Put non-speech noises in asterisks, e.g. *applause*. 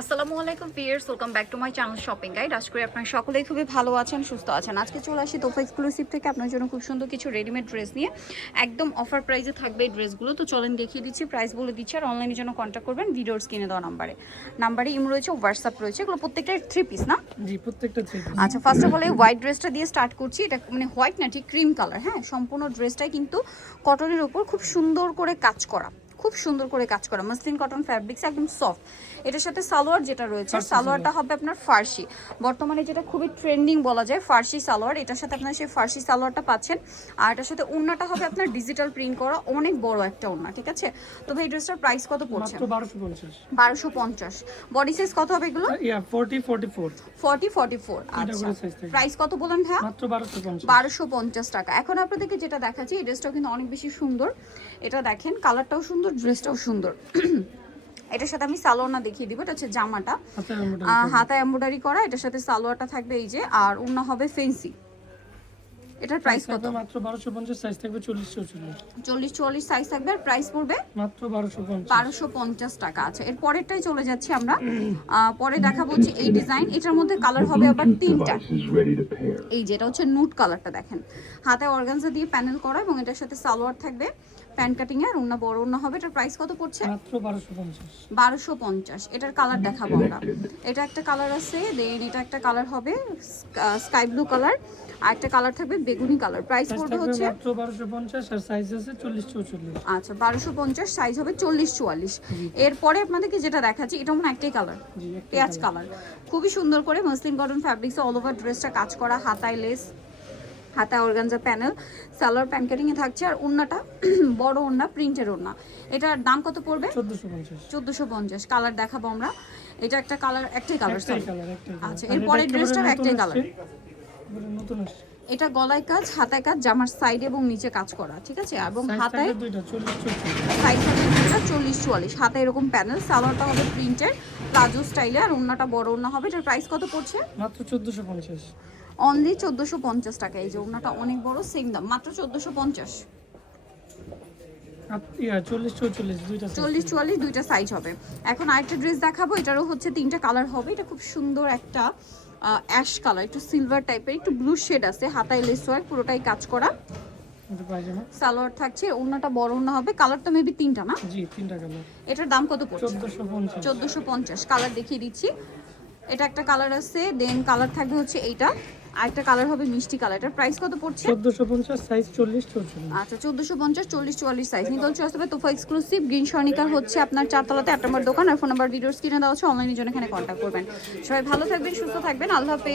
আসসালামু আলাইকুম pears welcome back to my channel shopping guide আজ করে আপনারা সকলেই খুবই ভালো আছেন সুস্থ আছেন। আজকে চলে আসি তোফা এক্সক্লুসিভ থেকে আপনার জন্য খুব সুন্দর কিছু রেডিমেড ড্রেস নিয়ে। একদম অফার প্রাইসে থাকবে এই ড্রেসগুলো তো চলেন দেখিয়ে দিচ্ছি প্রাইস বলে দিচ্ছি। আর অনলাইনের জন্য কন্ট্যাক্ট করবেন ভিডিওর স্ক্রিনে দেওয়া নাম্বারে নাম্বারে ইম রয়েছে হোয়াটসঅ্যাপ রয়েছে। এগুলো প্রত্যেকটা থ্রি পিস না? জি প্রত্যেকটা থ্রি আচ্ছা ফার্স্ট অফ অল এই হোয়াইট ড্রেসটা দিয়ে স্টার্ট করছি। এটা মানে হোয়াইট না ঠিক ক্রিম কালার হ্যাঁ? সম্পূর্ণ ড্রেসটাই কিন্তু কটনের উপর খুব সুন্দর করে কাজ করা। খুব সুন্দর করে কাজ করা। মাসলিন কটন ফ্যাব্রিক্স একদম সফট এটার সাথে সালোয়ার যেটা রয়েছে সালোয়ারটা হবে আপনার ফার্সি। বর্তমানে যেটা খুবই ট্রেন্ডিং বলা যায় ফার্সি সালোয়ার। এটার সাথে আপনার সেই ফার্সি সালোয়ারটা পাচ্ছেন। আর এটার সাথে ওড়নাটা হবে আপনার ডিজিটাল প্রিন্ট করা অনেক বড় একটা ওড়না ঠিক আছে? তো ভাই ড্রেসটার প্রাইস কত পড়ছে? মাত্র বারোশো পঞ্চাশ। বডি সাইজ কত হবে এগুলো? ইয়া ফোরটি ফোরটি ফোর আচ্ছা। প্রাইস কত বলেন ভাইয়া? বারোশো পঞ্চাশ। টাকা। এখন আপনাদেরকে যেটা দেখাচ্ছি এই ড্রেসটাও কিন্তু অনেক বেশি সুন্দর। এটা দেখেন কালারটাও সুন্দর ড্রেসটাও সুন্দর। এটার সাথে আমি সালোয়ারটা দেখিয়ে দিব এটা হচ্ছে জামাটা। আচ্ছা হাতায় এমব্রয়ডারি করা এটার সাথে সালোয়ারটা থাকবে এই যে আর অন্য হবে ফেন্সি এটার প্রাইস কত? মাত্র বারোশো পঞ্চাশ সাইজ থাকবে চল্লিশ। চৌচল্লিশ চল্লিশ চুয়াল্লিশ সাইজ থাকবে আর প্রাইস পড়বে মাত্র বারোশো পঞ্চাশ। বারোশো পঞ্চাশ টাকা। আছে এর পরেরটাই চলে যাচ্ছি আমরা। পরে দেখাবো হচ্ছে এই ডিজাইন এটার মধ্যে কালার হবে আবার তিনটা. এই যেটা হচ্ছে নুট কালারটা দেখেন। হাতে অর্গানজা দিয়ে প্যানেল করা এবং এটার সাথে সালোয়ার থাকবে। প্যান কাটিং এর ওন্না বড় ওন্না হবে এটার প্রাইস কত পড়ছে? মাত্র বারোশো পঞ্চাশ। এটার কালার দেখাবো আমরা। এটা একটা কালার আছে দেন এটা একটা কালার হবে স্কাই ব্লু কালার আর একটা কালার থাকবে বেগুনি কালার প্রাইস পড়বে হচ্ছে আর সাইজ আছে চল্লিশ চৌচল্লিশ। আচ্ছা বারোশো পঞ্চাশ সাইজ হবে চল্লিশ চুয়াল্লিশ। এরপরে আপনাদেরকে যেটা দেখাচ্ছি এটা মনে হয় একটাই কালার পেঁয়াজ কালার খুবই সুন্দর করে মসলিন কটন ফ্যাব্রিক্সে অল ওভার ড্রেসটা কাজ করা হাতায় লেস হাতায় অর্গানজা প্যানেল সালোয়ার প্যান্কারিংয়ে থাকছে আর ওড়নাটা *clears throat* বড় ওড়না প্রিন্টের ওড়না। এটার দাম কত পড়বে? চোদ্দশো পঞ্চাশ। কালার দেখাবো আমরা। এটা একটা কালার একটাই কালার কালার। আচ্ছা, এরপরে একেবারে একটাই নতুন আসছে। এটা গলায় কাজ হাতায় কাজ জামার সাইড এবং নিচে কাজ করা ঠিক আছে? এবং হাতায় থাকবে দুইটা চল্লিশ চুয়াল্লিশ। হাতে এরকম প্যানেল সালোয়ারটা হবে প্রিন্টের প্লাজো স্টাইলে আর ওড়নাটা বড় ওড়না হবে। এটার প্রাইস কত পড়ছে? মাত্র চোদ্দশো পঞ্চাশ। অনলি চোদ্দোশো পঞ্চাশ টাকা। এই যে ওনাটা অনেক বড় সেম দাম। মাত্র চোদ্দোশো পঞ্চাশ। চল্লিশ। চুয়াল্লিশ দুইটা সাইজ হবে। এখন আরেকটা ড্রেস দেখাবো এটারও হচ্ছে তিনটা কালার হবে। এটা খুব সুন্দর একটা অ্যাশ কালার একটু সিলভার টাইপের একটু ব্লু শেড আছে হাতায় লেস ওয়ার্ক পুরোটাই কাজ করা। সালোয়ার থাকছে ওড়নাটা বড় ওড়না হবে। কালার তো মেবি তিনটা না? জি তিনটা কালার এটার দাম কত পড়ছে? চোদ্দোশো পঞ্চাশ। কালার দেখিয়ে দিচ্ছি। এটা একটা কালার আছে দেন কালার থাকবে হচ্ছে এইটা। আরেকটা কালার হবে মিষ্টি কালার। এটার প্রাইস কত পড়ছে? চোদ্দশো পঞ্চাশ সাইজ চল্লিশ চৌচল্লিশ। আচ্ছা চোদ্দোশো পঞ্চাশ চল্লিশ চুয়াল্লিশ সাইজ নিকল আসতে তোফা এক্সক্লুসিভ গ্রিন স্বর্ণিকার হচ্ছে আপনার চারতলাতে আট নম্বর দোকান। আর ফোন নাম্বার ভিডিওর স্ক্রিনে দেওয়া আছে। অনলাইনের জন্য এখানে কন্ট্যাক্ট করবেন। সবাই ভালো থাকবেন সুস্থ থাকবেন। আল্লাহ হাফেজ।